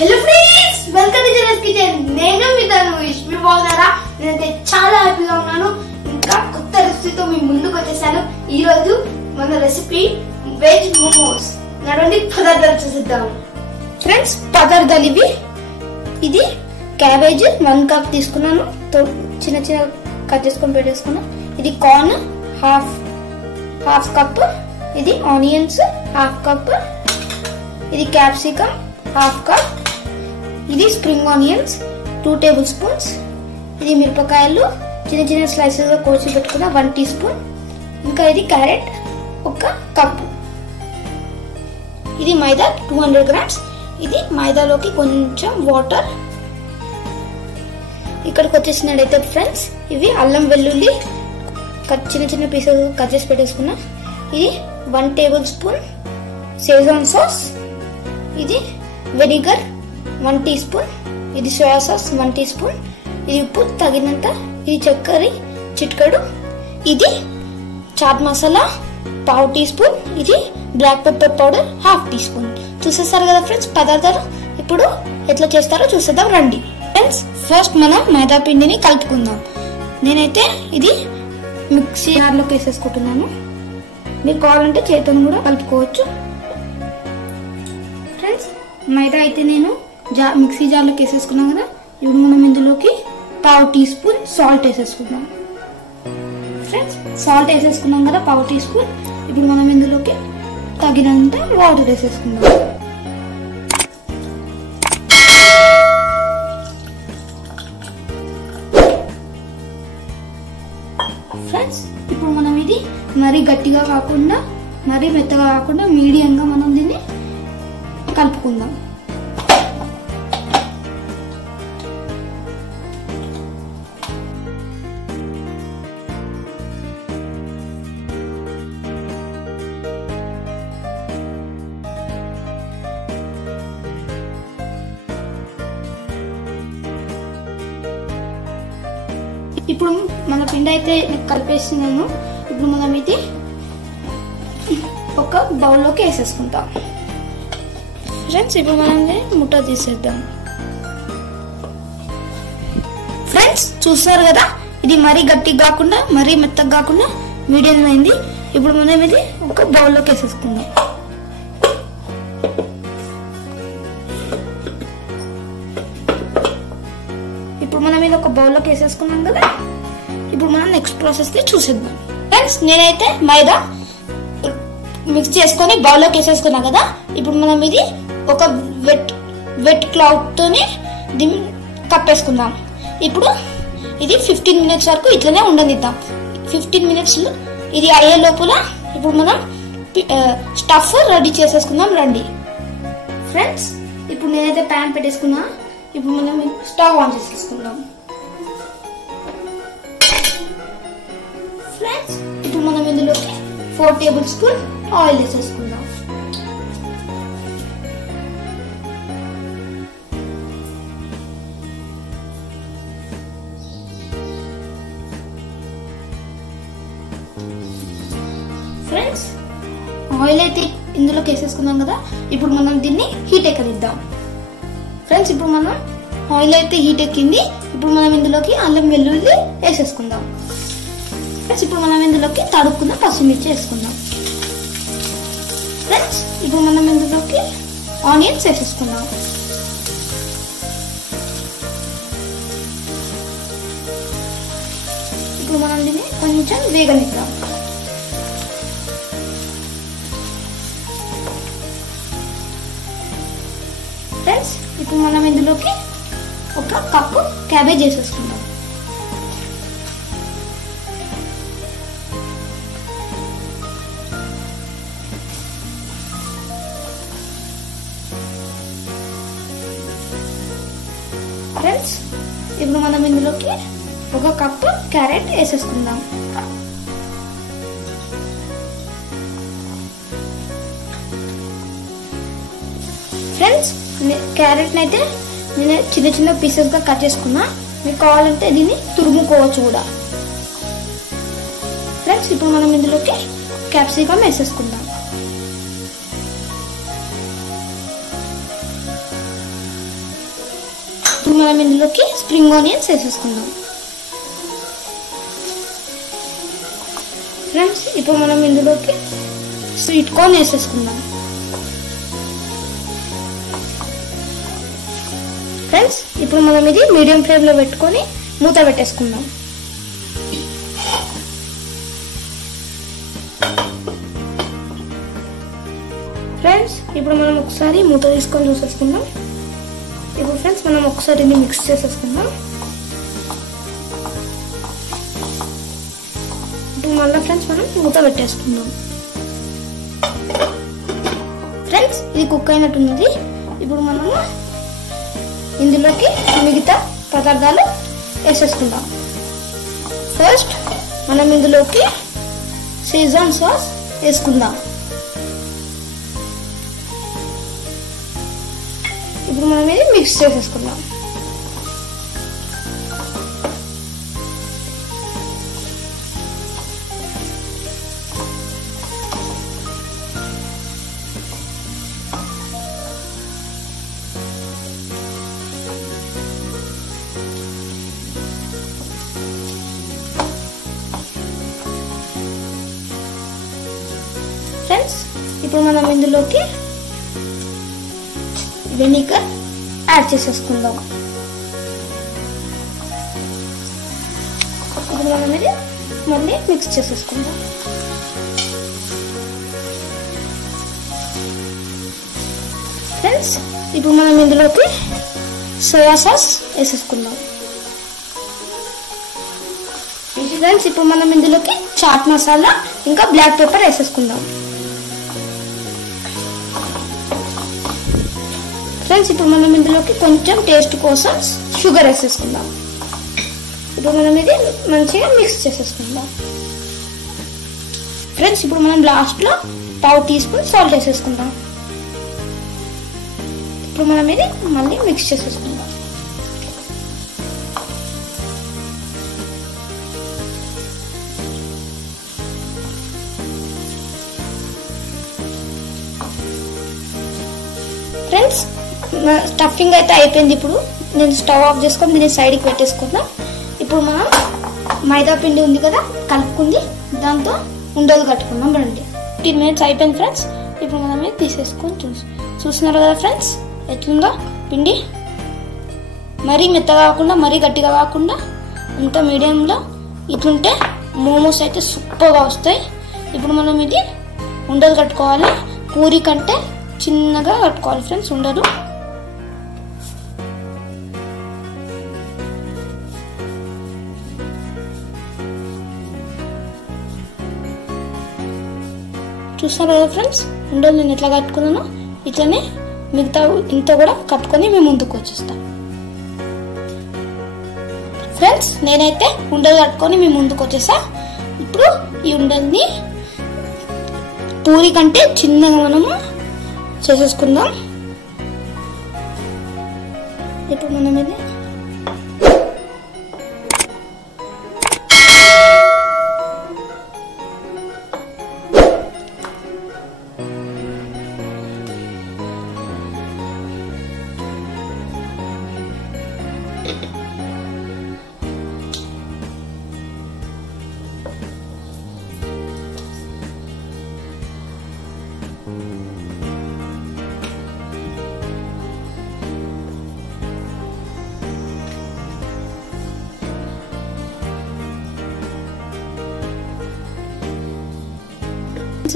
Hello friends, welcome to Jana's kitchen. నేను మీ ధనుష్. మీరు బాగున్నారా? నేనైతే చాలా హ్యాపీగా ఉన్నాను. ఇంకా కొత్త రెసిపీతో మీ ముందుకు వచ్చేసాను. ఈ రోజు మన రెసిపీ వెజ్ మోమోస్. నడండి పదార్థాలు చూసిద్దాం. ఫ్రెండ్స్, పదార్థాలు ఇవి. ఇది క్యాబేజ్ 1 కప్ తీసుకున్నాను, చిన్న చిన్న కట్ చేసుకొని పెట్టేసుకున్నాను. ఇది కార్న్ హాఫ్ కప్. ఇది ఆనియన్స్ హాఫ్ కప్. ఇది క్యాప్సికమ్ హాఫ్ కప్. ఇది స్ప్రింగ్ ఆనియన్స్ 2 టేబుల్ స్పూన్స్. ఇది మిరపకాయలు చిన్న చిన్న స్లైసెస్ గా కోసి పెట్టుకున్న 1 టీ స్పూన్. ఇంకా ఇది క్యారెట్ 1 కప్. ఇది మైదా 200 గ్రామ్స్. ఇది మైదాలోకి కొంచెం వాటర్. ఇక్కడికి వచ్చేసినట్టయితే ఫ్రెండ్స్, ఇవి అల్లం వెల్లుల్లి చిన్న చిన్న పీసెస్ కట్ చేసి పెట్టేసుకున్నా. ఇది 1 టేబుల్ స్పూన్ సేజాన్ సాస్. ఇది వెనిగర్ 1 టీ స్పూన్. ఇది సోయా సాస్ 1 టీ స్పూన్. ఇది ఉప్పు తగినంత. ఇది చక్కెర చిటికెడు. ఇది చాట్ మసాలా 1/2 టీ స్పూన్. ఇది black pepper powder 1/2 teaspoon. చూసేస్తారు కదా ఫ్రెండ్స్ పదార్థాలు. ఇప్పుడు ఎట్లా చేస్తారో చూసేద్దాం రండి. ఫ్రెండ్స్, ఫస్ట్ మనం మైదా పిండిని కలుపుకుందాం. నేనైతే ఇది మిక్సీ జార్లోకి వేసేసుకుంటున్నాను. మీరు కావాలంటే చేతితో కూడా కలుపుకోవచ్చు. ఫ్రెండ్స్, మైదా అయితే నేను మిక్సీ జార్లోకి వేసేసుకున్నాం కదా. ఇప్పుడు మనం ఇందులోకి 1/2 టీ స్పూన్ సాల్ట్ వేసేసుకుందాం. ఫ్రెండ్స్, సాల్ట్ వేసేసుకున్నాం కదా 1/2 టీ స్పూన్. ఇప్పుడు మనం ఇందులోకి తగినంత వాటర్ వేసేసుకుందాం. ఫ్రెండ్స్, ఇప్పుడు మనం ఇది మరీ గట్టిగా కాకుండా మరీ మెత్తగా కాకుండా మీడియంగా మనం దీన్ని కలుపుకుందాం. ఇప్పుడు మన పిండి అయితే కలిపేసినాను. ఇప్పుడు మనం ఇది ఒక బౌల్లోకి వేసేసుకుంటాం. ఫ్రెండ్స్, ఇప్పుడు మనం ముట్ట తీసేద్దాం. ఫ్రెండ్స్, చూస్తారు కదా, ఇది మరీ గట్టిగా కాకుండా మరీ మెత్తగా కాకుండా మీడియం అయింది. ఇప్పుడు మనం ఇది ఒక బౌల్లోకి వేసేసుకుందాం. ఇప్పుడు మనం ఇది ఒక బౌల్లోకి వేసేసుకున్నాం కదా. ఇప్పుడు మనం నెక్స్ట్ ప్రాసెస్ చూసేద్దాం. ఫ్రెండ్స్, నేనైతే మైదా మిక్స్ చేసుకొని బౌల్లోకి వేసేసుకున్నా కదా. ఇప్పుడు మనం ఇది ఒక వెట్ క్లాత్ తోని దీన్ని కప్పేసుకుందాం. ఇప్పుడు ఇది 15 మినిట్స్ వరకు ఇట్లనే ఉండనిద్దాం. 15 మినిట్స్ ఇది అయ్యే లోపల ఇప్పుడు మనం స్టఫ్ రెడీ చేసేసుకుందాం రండి. ఫ్రెండ్స్, ఇప్పుడు నేనైతే ప్యాన్ పెట్టేసుకున్నా. ఇప్పుడు మనం స్టవ్ ఆన్ చేసేసుకుందాం. ఫ్రెండ్స్, ఇప్పుడు మనం ఇందులోకి 4 టేబుల్ స్పూన్ ఆయిల్ వేసేసుకుందాం. ఫ్రెండ్స్, ఆయిల్ అయితే ఇందులోకి వేసేసుకున్నాం కదా. ఇప్పుడు మనం దీన్ని హీట్ ఎక్కనిద్దాం. ఫ్రెండ్స్, ఇప్పుడు మనం ఆయిల్ అయితే హీట్ ఎక్కింది. ఇప్పుడు మనం ఇందులోకి అల్లం వెల్లుల్లి వేసేసుకుందాం. ఫ్రెండ్స్, ఇప్పుడు మనం ఇందులోకి తడుక్కున్న పచ్చిమిర్చి వేసుకుందాం. ఫ్రెండ్స్, ఇప్పుడు మనం ఇందులోకి ఆనియన్స్ వేసేసుకుందాం. ఇప్పుడు మనం దీన్ని కొంచెం వేగనిద్దాం. ఫ్రెండ్స్, ఇప్పుడు మనం ఇందులోకి 1 కప్పు క్యాబేజ్ వేసేసుకుందాం. ఫ్రెండ్స్, ఇప్పుడు మనం ఇందులోకి 1 కప్పు క్యారెట్ వేసేసుకుందాం. ఫ్రెండ్స్, క్యారెట్ అయితే నేను చిన్న చిన్న పీసెస్ గా కట్ చేసుకున్నా. మీకు కావాలంటే దీన్ని తురుముకోవచ్చు కూడా. ఫ్రెండ్స్, ఇప్పుడు మనం ఇందులోకి క్యాప్సికమ్ వేసేసుకుందాం. ఇప్పుడు మనం ఇందులోకి స్ప్రింగ్ ఆనియన్స్ వేసేసుకుందాం ఫ్రెండ్స్. ఇప్పుడు మనం ఇందులోకి స్వీట్ కార్న్ వేసేసుకుందాం ఫ్రెండ్స్. ఇప్పుడు మనం ఇది మీడియం ఫ్లేమ్ లో పెట్టుకొని మూత పెట్టేసుకుందాం. ఫ్రెండ్స్ ఇప్పుడు మనం ఒకసారి మూత తీసుకొని చూసేసుకుందాం. ఇప్పుడు ఫ్రెండ్స్ మనం ఒకసారి ఇది మిక్స్ చేసేసుకుందాం. ఇప్పుడు మళ్ళీ ఫ్రెండ్స్ మనం మూత పెట్టేసుకుందాం. ఫ్రెండ్స్ ఇది కుక్ అయినట్టున్నది. ఇప్పుడు మనము ఇందులోకి మిగతా పదార్థాలు వేసేసుకుందాం. ఫస్ట్ మనం ఇందులోకి షెజ్వాన్ సాస్ వేసుకుందాం. ఇప్పుడు మనం ఇది మిక్స్ చేసేసుకుందాం. ఫ్రెండ్స్ ఇప్పుడు మనం ఇందులోకి వెనిగర్ యాడ్ చేసేసుకుందాం. ఇప్పుడు మనం ఇది మళ్ళీ మిక్స్ చేసేసుకుందాం. ఫ్రెండ్స్ ఇప్పుడు మనం ఇందులోకి సోయా సాస్ వేసేసుకుందాం. ఫ్రెండ్స్ ఇప్పుడు మనం ఇందులోకి చాట్ మసాలా ఇంకా బ్లాక్ పెప్పర్ వేసేసుకుందాం. ఫ్రెండ్స్ ఇప్పుడు మనం ఇందులోకి కొంచెం టేస్ట్ కోసం షుగర్ వేసేసుకుందాం. ఇప్పుడు మనం ఇది మంచిగా మిక్స్ చేసేసుకుందాం. ఫ్రెండ్స్ ఇప్పుడు మనం లాస్ట్ లో పావు టీ స్పూన్ సాల్ట్ వేసేసుకుందాం. ఇప్పుడు మనం ఇది మళ్ళీ మిక్స్ చేసేసుకుందాం. ఫ్రెండ్స్ స్టఫింగ్ అయితే అయిపోయింది. ఇప్పుడు నేను స్టవ్ ఆఫ్ చేసుకొని దీన్ని సైడ్కి పెట్టేసుకున్నా. ఇప్పుడు మనం మైదా పిండి ఉంది కదా కలుపుకుంది, దాంతో ఉండలు కట్టుకుందాం. రండి. 15 minutes అయిపోయింది ఫ్రెండ్స్. ఇప్పుడు మనం ఇది తీసేసుకొని చూస్తున్నారు కదా ఫ్రెండ్స్ ఎట్లుందో పిండి. మరీ మెత్తగా కాకుండా మరీ గట్టిగా కాకుండా అంత మీడియంలో ఇట్లుంటే మోమోస్ అయితే సూపర్గా వస్తాయి. ఇప్పుడు మనం ఇది ఉండలు కట్టుకోవాలి. పూరి కంటే చిన్నగా కట్టుకోవాలి ఫ్రెండ్స్ ఉండలు. చూస్తారు కదా ఫ్రెండ్స్ ఉండలు నేను ఎట్లా కట్టుకున్నానో ఇట్లనే మిగతా ఇంత కూడా కట్టుకొని మేము ముందుకు వచ్చేస్తాం. ఫ్రెండ్స్ నేనైతే ఉండలు కట్టుకొని మేము ముందుకు వచ్చేసా. ఇప్పుడు ఈ ఉండల్ని పూరి కంటే చిన్నగా మనము చేసేసుకుందాం. ఇప్పుడు మనం ఇది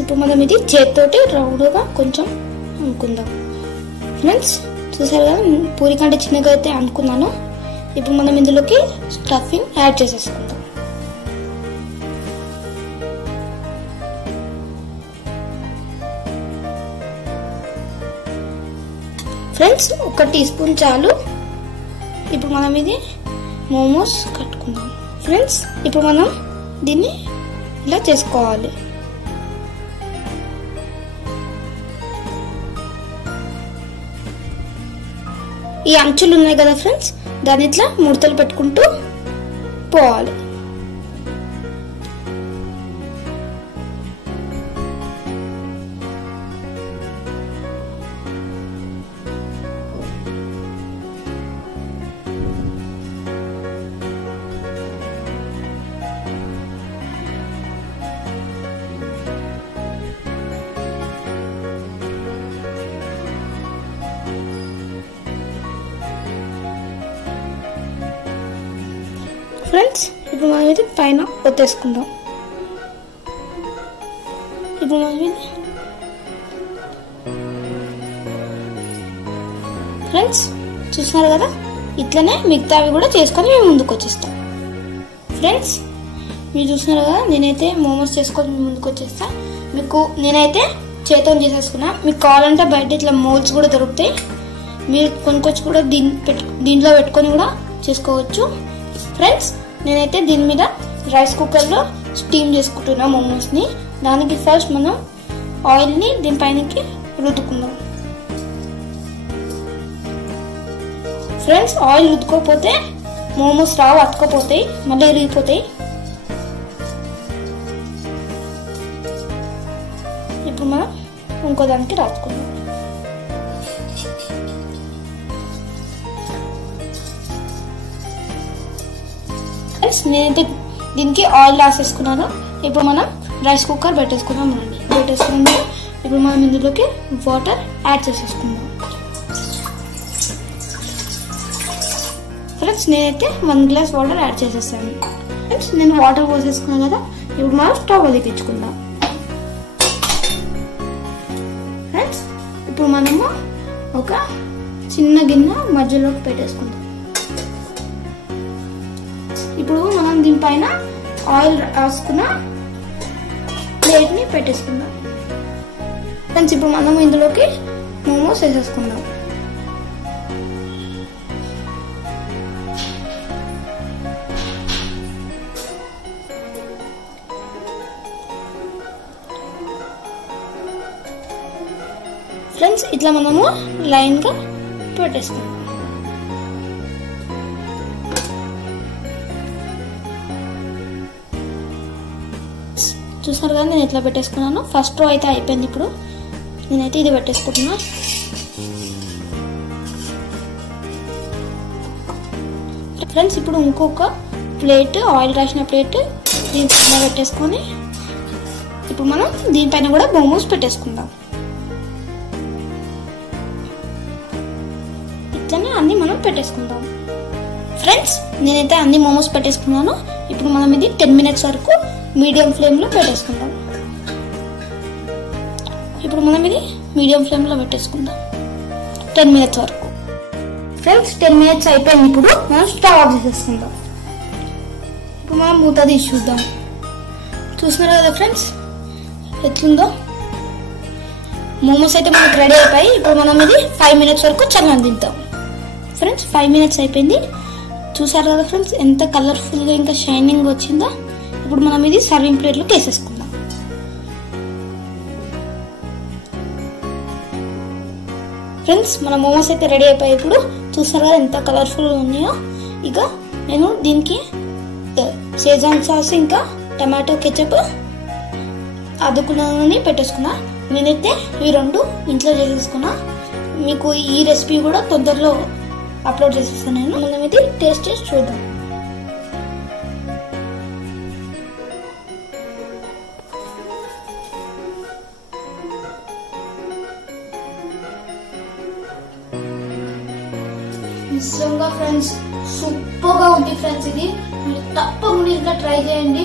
ఇప్పుడు మనం ఇది చేతితోటి రౌండ్గా కొంచెం అనుకుందాం. ఫ్రెండ్స్ చూసారు కదా పూరి కంటే చిన్నగా అయితే అనుకున్నాను. ఇప్పుడు మనం ఇందులోకి స్టఫింగ్ యాడ్ చేసేసుకుందాం. ఫ్రెండ్స్ 1 టీ స్పూన్ చాలు. ఇప్పుడు మనం ఇది మోమోస్ కట్టుకుందాం. ఫ్రెండ్స్ ఇప్పుడు మనం దీన్ని ఇలా చేసుకోవాలి. ఈ అంచులు ఉన్నాయి కదా ఫ్రెండ్స్ దాన్ని ఇట్లా ముడతలు పెట్టుకుంటూ పోవాలి. ఫ్రెండ్స్ ఇప్పుడు మనం ఇది పైన ఒత్తేసుకుందాం. ఇప్పుడు మనం ఇది ఫ్రెండ్స్ చూస్తున్నారు కదా, ఇట్లనే మిగతావి కూడా చేసుకొని మేము ముందుకు వచ్చేస్తాం. ఫ్రెండ్స్ మీరు చూస్తున్నారు కదా, నేనైతే మోమోస్ చేసుకొని మేము ముందుకు వచ్చేస్తా. మీకు నేనైతే చేతితో చేసేసుకున్నా. మీకు కావాలంటే బయట ఇట్లా మోల్డ్స్ కూడా దొరుకుతాయి, మీరు కొనుక్కొచ్చి కూడా దీంట్లో పెట్టుకొని కూడా చేసుకోవచ్చు. ఫ్రెండ్స్ నేనైతే దీని మీద రైస్ కుక్కర్లో స్టీమ్ చేసుకుంటున్నా మోమోస్ని. దానికి ఫస్ట్ మనం ఆయిల్ని దీనిపైనకి రుద్దుకుందాం. ఫ్రెండ్స్ ఆయిల్ రుద్దుకోకపోతే మోమోస్ రావు, అతుకపోతాయి, మళ్ళీ ఇరిగిపోతాయి. ఇప్పుడు మనం ఇంకో దానికి రాసుకుందాం. ఫ్రెండ్స్ నేనైతే దీనికి ఆయిల్ రాసేసుకున్నాను. ఇప్పుడు మనం రైస్ కుక్కర్ పెట్టేసుకున్నాం. ఇప్పుడు మనం ఇందులోకి వాటర్ యాడ్ చేసేసుకుందాం. ఫ్రెండ్స్ నేనైతే 1 గ్లాస్ వాటర్ యాడ్ చేసేసాను. ఫ్రెండ్స్ నేను వాటర్ పోసేసుకున్నాను కదా, ఇప్పుడు మనం స్టవ్ వెలిగించుకుందాం. ఫ్రెండ్స్ ఇప్పుడు మనము ఒక చిన్న గిన్నె మధ్యలోకి పెట్టేసుకుందాం. ఇప్పుడు మనం దీనిపైన ఆయిల్ రాసుకున్న ప్లేట్ని పెట్టేసుకుందాం. ఫ్రెండ్స్ ఇప్పుడు మనం ఇందులోకి మోమోస్ వేసేసుకుందాం. ఫ్రెండ్స్ ఇట్లా మనము లైన్గా పెట్టేసుకుందాం. చూసారు కదా, నేను ఎట్లా పెట్టేసుకున్నాను. ఫస్ట్ రో అయితే అయిపోయింది. ఇప్పుడు నేనైతే ఇది పెట్టేసుకుంటున్నా. ఫ్రెండ్స్ ఇప్పుడు ఇంకొక ప్లేట్, ఆయిల్ రాసిన ప్లేట్ దీనిపైన పెట్టేసుకొని ఇప్పుడు మనం దీనిపైన కూడా మోమోస్ పెట్టేసుకుందాం. ఇట్లనే అన్ని మనం పెట్టేసుకుందాం. ఫ్రెండ్స్ నేనైతే అన్ని మోమోస్ పెట్టేసుకున్నాను. ఇప్పుడు మనం ఇది 10 minutes వరకు మీడియం ఫ్లేమ్లో పెట్టేసుకుందాం. ఇప్పుడు మనం ఇది మీడియం ఫ్లేమ్లో పెట్టేసుకుందాం 10 minutes వరకు. ఫ్రెండ్స్ 10 minutes అయిపోయింది. ఇప్పుడు మనం స్టవ్ ఆఫ్ చేసేసుకుందాం. ఇప్పుడు మనం మూత తీసి చూద్దాం. చూస్తున్నారు కదా ఫ్రెండ్స్ ఎట్లుందో. మోమోస్ అయితే మనకు రెడీ అయిపోయి ఇప్పుడు మనం ఇది 5 minutes వరకు చల్లారనిద్దాం. ఫ్రెండ్స్ 5 minutes అయిపోయింది. చూసారు కదా ఫ్రెండ్స్ ఎంత కలర్ఫుల్గా ఇంకా షైనింగ్ వచ్చిందో. ఇప్పుడు మనం ఇది సర్వింగ్ ప్లేట్లోకి వేసేసుకుందాం. ఫ్రెండ్స్ మన మోమోస్ అయితే రెడీ అయిపోయి ఇప్పుడు చూసారు కదా ఎంత కలర్ఫుల్గా ఉన్నాయో. ఇక నేను దీనికి షేజ్వాన్ సాస్ ఇంకా టమాటో కెచప్ అదుకుని పెట్టేసుకున్నా. నేనైతే ఇవి 2 ఇంట్లో చేసేసుకున్నా. మీకు ఈ రెసిపీ కూడా తొందరలో అప్లోడ్ చేసేస్తాను నేను. మనం ఇది టేస్ట్ చేసి చూద్దాం. నిజంగా ఫ్రెండ్స్ సూపర్ గా ఉంది. ఫ్రెండ్స్ ఇది మీరు తప్పకుండా ఇట్లా ట్రై చేయండి.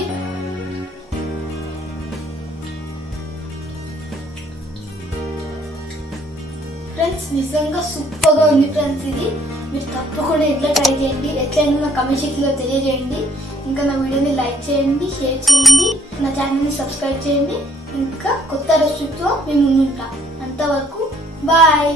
ఫ్రెండ్స్ నిజంగా సూపర్ గా ఉంది. ఫ్రెండ్స్ ఇది మీరు తప్పకుండా ఇట్లా ట్రై చేయండి. ఎట్లయినా నా కామెంట్ సెక్షన్ లో తెలియజేయండి. ఇంకా నా వీడియోని లైక్ చేయండి, షేర్ చేయండి, నా ఛానల్ ని సబ్స్క్రైబ్ చేయండి. ఇంకా కొత్త రెసిపీతో మేము ముందుంటాం. అంతవరకు బాయ్.